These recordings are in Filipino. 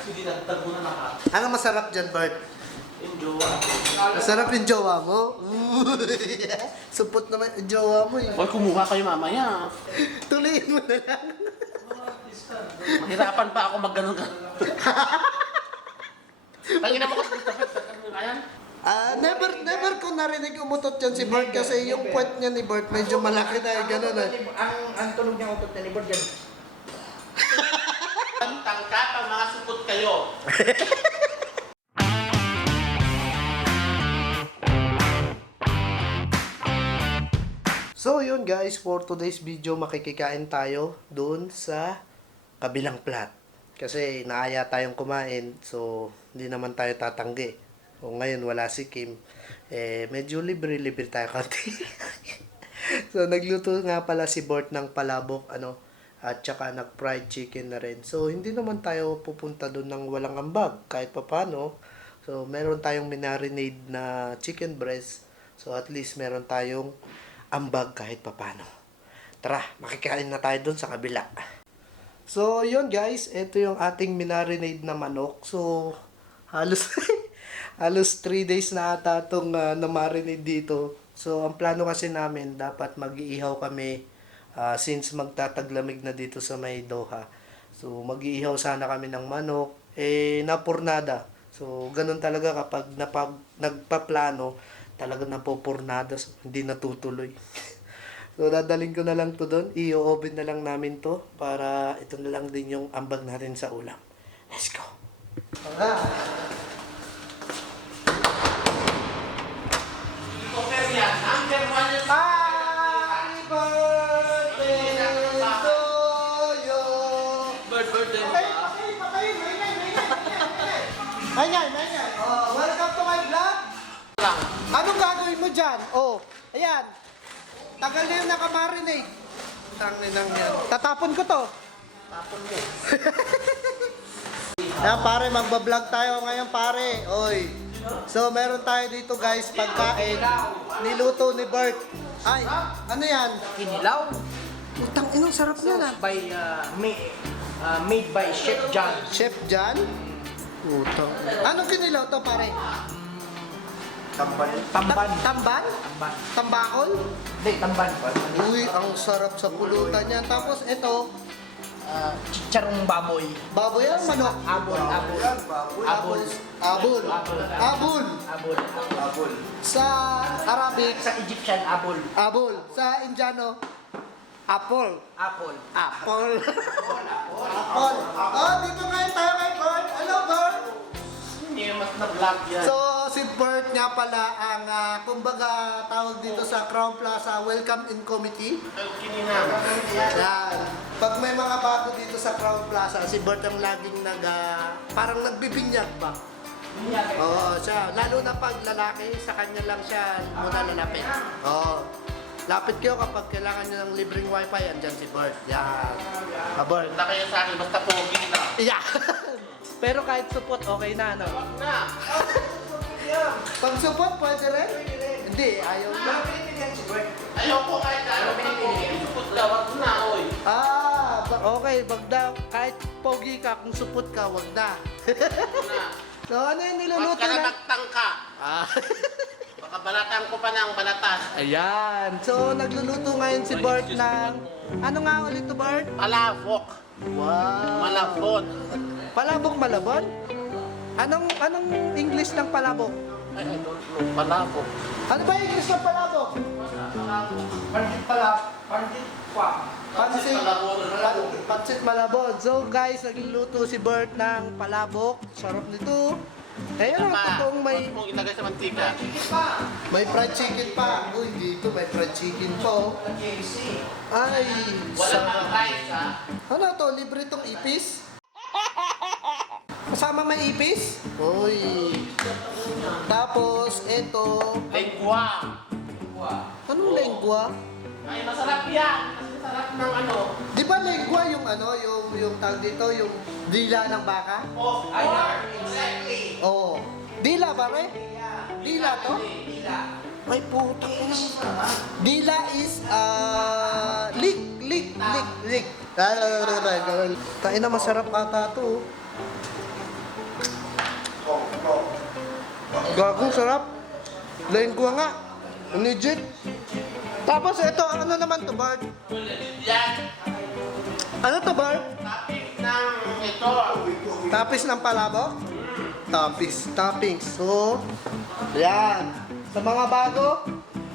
Kasi dinagdag mo na lahat. Ano masarap dyan, Bert? Yung jowa. Masarap yung jowa mo? Supot naman yung jowa mo eh. Hoy, kumuha kayo mamaya. Tuloyin mo na lang. Mahirapan pa ako mag-ganon ka. Tangina mo kasi tapos ayan. Never ko narinig umutot yan si Bert kasi yung puwet niya ni Bert medyo malaki na gano'n eh. Ang tunog niya utot na ni Bert yan. Tangka pang mga supot kayo. So yun guys, for today's video makikikain tayo doon sa kabilang plat. Kasi naaya tayong kumain, so hindi naman tayo tatanggi. O ngayon wala si Kim, medyo libre-libre tayo konti. So nagluto nga pala si Bert ng palabok, at saka nag-fried chicken na rin. So hindi naman tayo pupunta doon ng walang ambag, kahit papano. So meron tayong minarinade na chicken breast, so at least meron tayong ambag kahit papano. Tara, makikain na tayo doon sa kabila. So, yun guys, ito yung ating minarinade na manok. So, halos halos 3 days na ata itong na-marinade dito. So, ang plano kasi namin, dapat mag-iihaw kami since magtataglamig na dito sa may Doha. So, mag-iihaw sana kami ng manok. Napurnada. So, ganun talaga kapag nagpaplano, talagang napopurnada, so hindi natutuloy. So, dadaling ko na lang to doon. I-oven na lang namin to para ito na lang din yung ambag natin sa ulam. Let's go! Tara! Number 1 is Happy birthday to you! birthday mo. Maingay! Oh, welcome to my vlog! Lang. Anong gagawin mo dyan? Oh, ayan. Tagal na yung nakamarinate. Tanginang yan. Tatapon ko to. Tapon mo. Ayan pare, magbablog tayo ngayon pare. Oy. So meron tayo dito guys, pagkain. Niluto ni Bert. Ay, ano yan? Kinilaw Utang inong sarap niyan ah. by made by Chef John. Chef Jan? Utang. Anong kinilaw to pare? Tamban. Tamban? Tambakol? Hindi, tamban pa. Uy, ang sarap sa pulutan niyan. Tapos ito, Chicharong baboy. baboy yan, manok. Abol. Abul. Abul. Abol. Sa Arabic, Sa Egyptian, abol. abul. Sa Indiano, apple. Apple. Apple. Apple. Oh, dito ngayon tayo kay Bert. Hello, Bert. Hindi mas na-vlog yan. So, si Bert nga pala ang, kumbaga, tawag dito sa Crown Plaza, welcome in committee. Kinina. Yan. Pag may mga bago dito sa Crown Plaza, si Bert ang laging parang nagbibinyag ba? Oo, siya. Lalo na pag lalaki, sa kanya lang siya muna lalapit. Oo. Lapit kayo kapag kailangan nyo ng libreng wifi, andyan si Bert. Yan. Bert. Punta kayo sa akin, basta pogi na. Yeah. Pero kahit supot, okay na, no? Wag na. Pag supot, pwede rin? Hindi, ayaw na. Ayoko kahit ano. Supot ka, wag na, oy. Okay, wag daw. Kahit pogi ka, kung supot ka, wag na. Na. So, ano yung Wag niluluto ka na na? magtangka. Ah. Baka balatan ko pa ng balatan. Ayan. So, nagluluto ngayon si Bert ng... Ano nga ulit to, Bert? Palafok. Wow. Malafot. Palabok malabon? Anong English ng palabok? Ay, I don't know. Palafok. Ano ba yung English ng palabok? Pandit pala. Pandit pa. Pansit Malabon. Pansit malabon. So guys, nagluluto si Bert ng palabok. Sarap nito. Eh ano, totoong may Huwag mong ilagay sa mantika. fried chicken pa. Uy, dito may fried chicken pa oh. Ay, Wala sarap. mang rice, ha? Ano to? Libre tong ipis? Kasama may ipis? Uy. Tapos, eto. Lengua. Anong lengua? Ay, masarap yan. Mas masarap ng ano. Di ba lengua yung yung tag dito, yung dila ng baka? Of course. Exactly. Oo. Dila pare? Dila to? Dila. May putang ina. Dila is, lick. Tayo na masarap ata to. Gagong sarap. Lengua nga. Legit. Tapos ito, ano naman to, Bart? Yan. Ano to, Bart? Topic ng ito. Tapis ng palabok? Toppings. So, yan. Sa mga bago,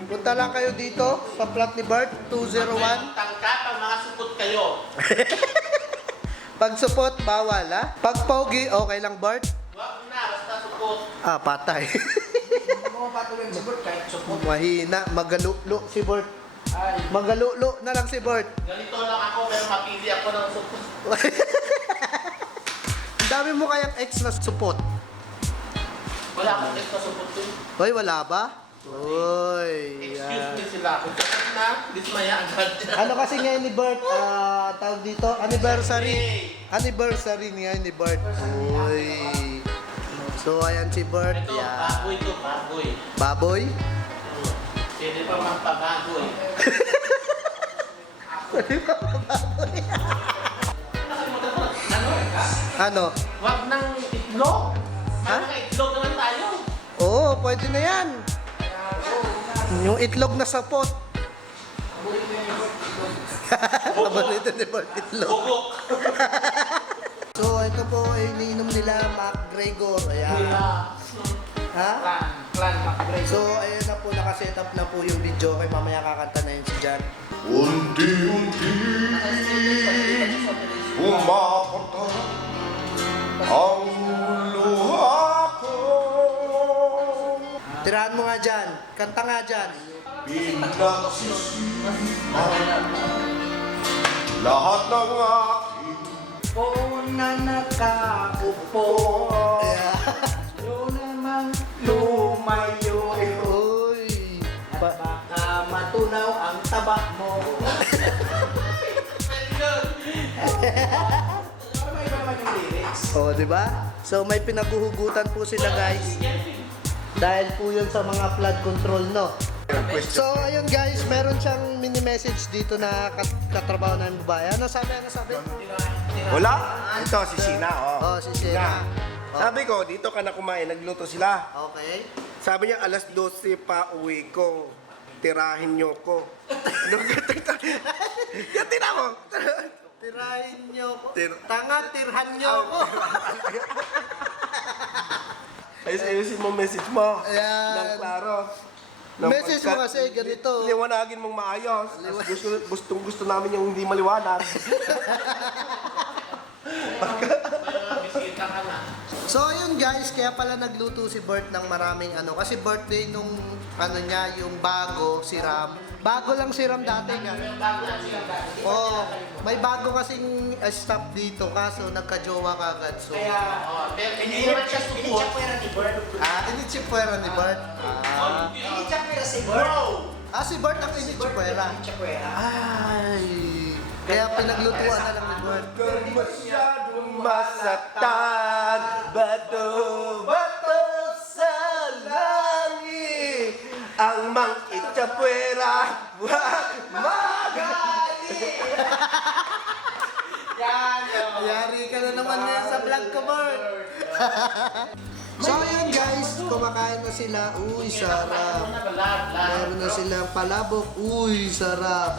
punta lang kayo dito sa plot ni Bart, 201. Tangkap ang mga supot kayo. Pag supot, bawal ha? Pag pogi, okay lang Bart? Huwag na, basta supot. Ah, patay. Mga patuloy si Bert kahit support. Mahina, magalulo si Bart. Ay, Magalulo na lang si Bart. Ganito lang ako, pero mapili ako ng supot. Ang dami mo kayang ex na supot. Wala akong extra supot dun. Hoy, wala ba? Uy, Excuse yan. me sila. Kung sakit na, dismaya agad. Ano kasi ngayon ni Bert, tawag dito, anniversary. Anniversary ngayon ni Bert. Uy. So, ayan si Bert. Ito, Yan. baboy to, baboy. Baboy? Pwede pa magpababoy. Ano? Huwag ng itlog. Ha? Mga itlog naman tayo. Oo, pwede na yan. Yung itlog na sapot. Paborito ni Bert, itlog. Bugok. So, ito po ay iniinom nila McGregor. Ayan. Ha? clan McBrace. So, ayun na po, nakaset up na po yung video. Kay mamaya kakanta na yun si Jan. Unti-unti umapatak ang luha ko. Tirahan mo nga Jan. Kanta nga Jan. Pinagsisihan lahat ng aking na nakaupo. Yeah. Yun namang lumayo. Uy. Baka matunaw ang tabak mo. Ano ba iba naman yung lyrics? Oh, di ba? So, may pinaguhugutan po sila guys. Dahil po yun sa mga flood control, no? So, ayun guys, meron siyang mini-message dito na katrabaho ng babae. Ano sabi? Wala? Ito si Sina, oh. Oh, si Sina. Oh. Sabi ko, dito ka na kumain, nagluto sila. Okay. Sabi niya, alas 12 pa uwi ko. Tirahin niyo ko. Yan, tira mo. Tirahin nyo ko. Tir- Tanga, tirhan nyo ko. Ayusin mo message mo. Ayan. Nang klaro. Message mo kasi ganito. Liwanagin mong maayos. Gusto namin yung hindi maliwanag. Bisita ka na. So ayun guys, kaya pala nagluto si Bert ng maraming ano. Kasi birthday nung ano niya, yung bago, si Ram. Bago lang si Ram dati nga. Oh, may bago kasing staff dito kaso nagka-jowa kagad. So, Oh, pero hindi naman siya supot. ni Bert. inichipwera ni Bert. Inichapwera si Bert. Si Bert ang inichipwera. Inichapwera. Ay, kaya pinaglutuan na lang ni Bert. Kung masyadong masaktan, bato sa langit, ang mang itchapwera, wag magalit. Yari ka na naman ngayon sa vlog ko, Bert. So ayun guys, kumakain na sila. Uy, sarap. Meron na silang palabok. Uy, sarap.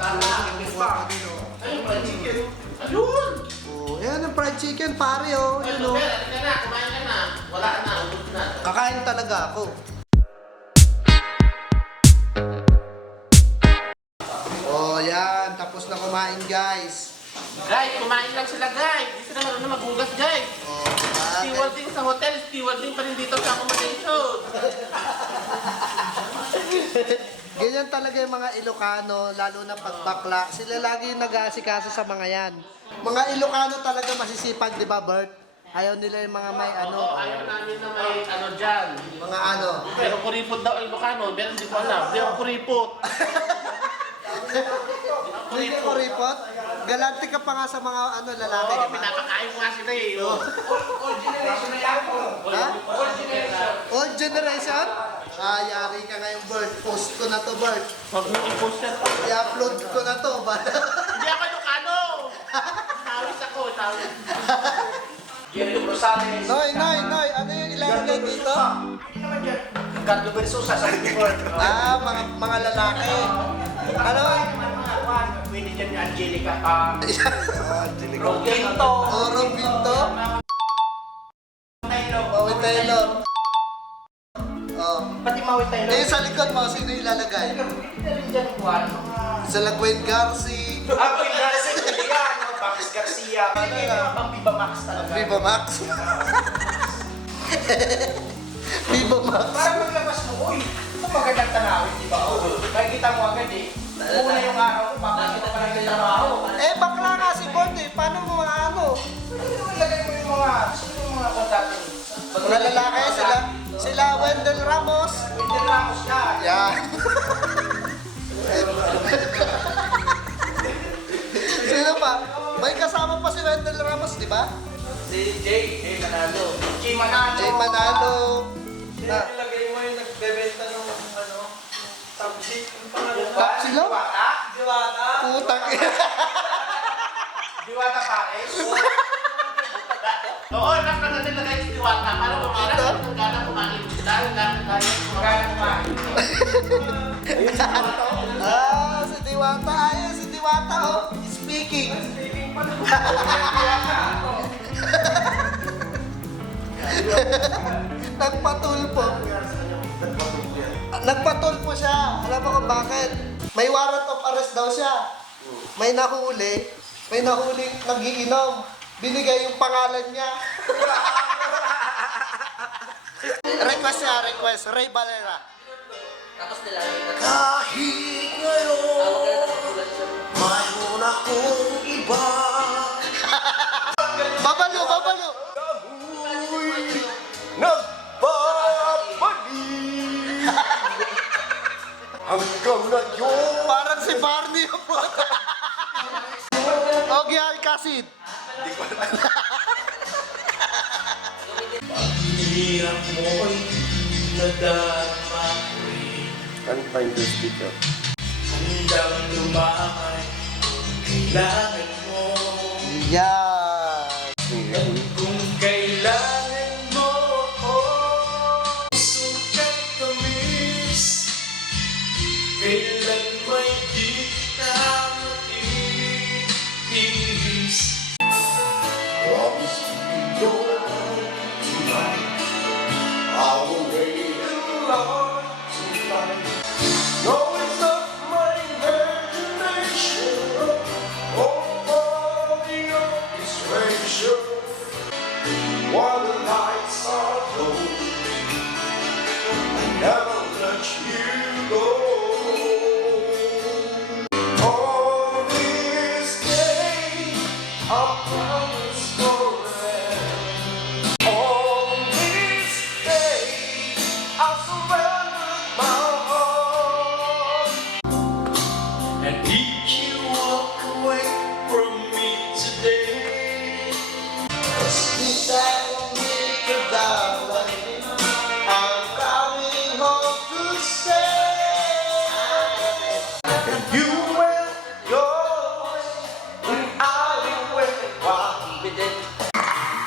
Ayun! Oh, ayan ang fried chicken, pare oh. Yun oh. Bel, halika na, kumain ka na. Wala na, ubus na. Kakain talaga ako. Oh, yan. Tapos na kumain, guys. Guys, kumain lang sila guys. Hindi sila marunong maghugas guys. Oh, Stewarding sa hotel, stewarding pa rin dito sa accommodation. ganyan talaga yung mga Ilocano, lalo na pagbakla. Sila lagi yung nag-aasikaso sa mga yan. Mga Ilocano talaga masisipag, di ba, Bert? Ayaw nila yung mga may ano. Oo, ayaw namin na may ano dyan. Mga ano. Pero kuripot daw ang Ilocano, pero hindi ko alam. Hindi ako kuripot. Hindi ka kuripot? Galante ka pa nga sa mga ano lalaki, Oo, di ba? pinapakain ko nga sila eh. Oo. Old generation na yan po. Ha? Old generation. Old generation? Yari ka ngayon, Bert. Post ko na to, Bert. Huwag mo i-post yan. I-upload ko na to, Bert. Hindi ako Ilocano! Tawis ako, tawis. Yung Rosales. Noy, ano yung ilalagay dito? Hindi naman dyan. Carlo Versosa sa before. Mga lalaki. Ano? Pwede dyan yung Angelica. Angelica. Pinto. Oro Pinto. Taylor. Maui Taylor. Oh. Pati Maui Taylor. Eh, sa likod mo, sino ilalagay? Hindi na rin dyan Juan. Sa Lagwen Garci. Pwede yan. Pax Garcia. Hindi naman pang Viva Max talaga. Viva Max. Viva Max. Parang maglabas mo, uy, ito magandang tanawin, di ba? Nakikita mo agad eh. Una yung araw ko, papakita ka lang yung trabaho. Eh, bakla nga si Bond eh. Paano mo ano? Pwede naman lagay mo yung mga kontakin. Mga lalaki, sila Wendell Ramos. Wendell Ramos yan. Yan. Sino pa? May kasama pa si Wendell Ramos, di ba? Si Jay Manalo. Jay Manalo. Jay Manalo. Na, Ilagay mo yung nagbebenta ng ano, subject. Yung pangalan Tap sila? Diwata? Diwata. Putang Diwata Pares? Oo, nilagay si Diwata. Para kumara, gana kumain. Dahil Magana kumain. Si Diwata. Ayun, si Diwata oh. Speaking. Nagpatulpo. Nagpatulpo siya. Alam mo kung bakit? May warrant of arrest daw siya. May nahuling nagiinom. Binigay yung pangalan niya. Request niya, request. Ray Valera. Tapos nila. Kahit ngayon, mayroon akong iba. Babalo. Amoy nagbabalik. Hanggang ngayon. Parang si Barney yung Ogie Alcacid. Hirap mo'y nadama ko'y Kanta yung speaker. handang lumakay. Kailangan mo. Yan. Kung kailangan mo ako, sukat tamis. Kailan may di kita matitiis. Promise me you're tonight. I will wait along tonight. No, it's not my imagination. Oh, the orchestration. While the lights are low, I never let you go. On this day, I promise forever. On this day, I surrender my heart. And did you walk away from me today? I'm coming home to say. And you will go, and I will walk.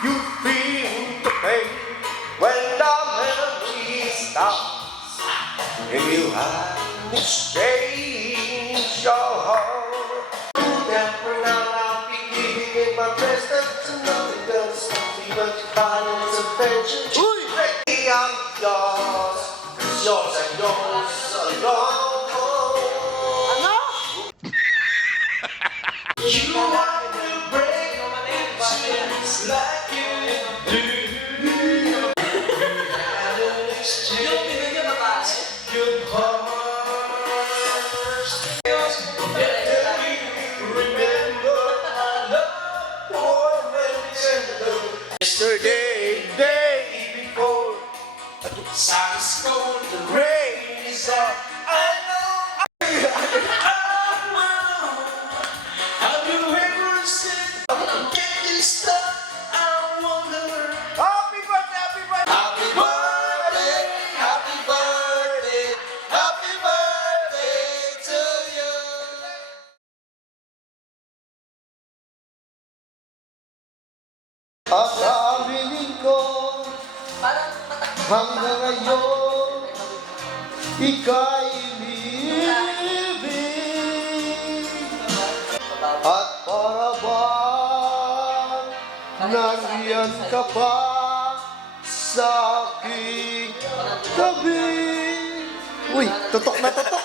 You feel the pain when the memory stops, and you have exchanged your heart. That for now I'll be giving it my best, that's nothing else, even violence, affection. Uy! I'm yours, yours and yours alone. Ano? You want to break chains like you do. Yung pinigyan na tayo. Your heart. Remember my love warm and tender. Yesterday, day before, Sun's cold, the rain is on. I know. have you ever said, can you stop? I wonder. Happy birthday, happy birthday. Happy birthday, happy birthday, happy birthday to you. Ang Parang matakot. Hanggang ngayon, ika'y ibig. At para bang nariyan ka pa sa aking tabi. Uy, tutok na tutok.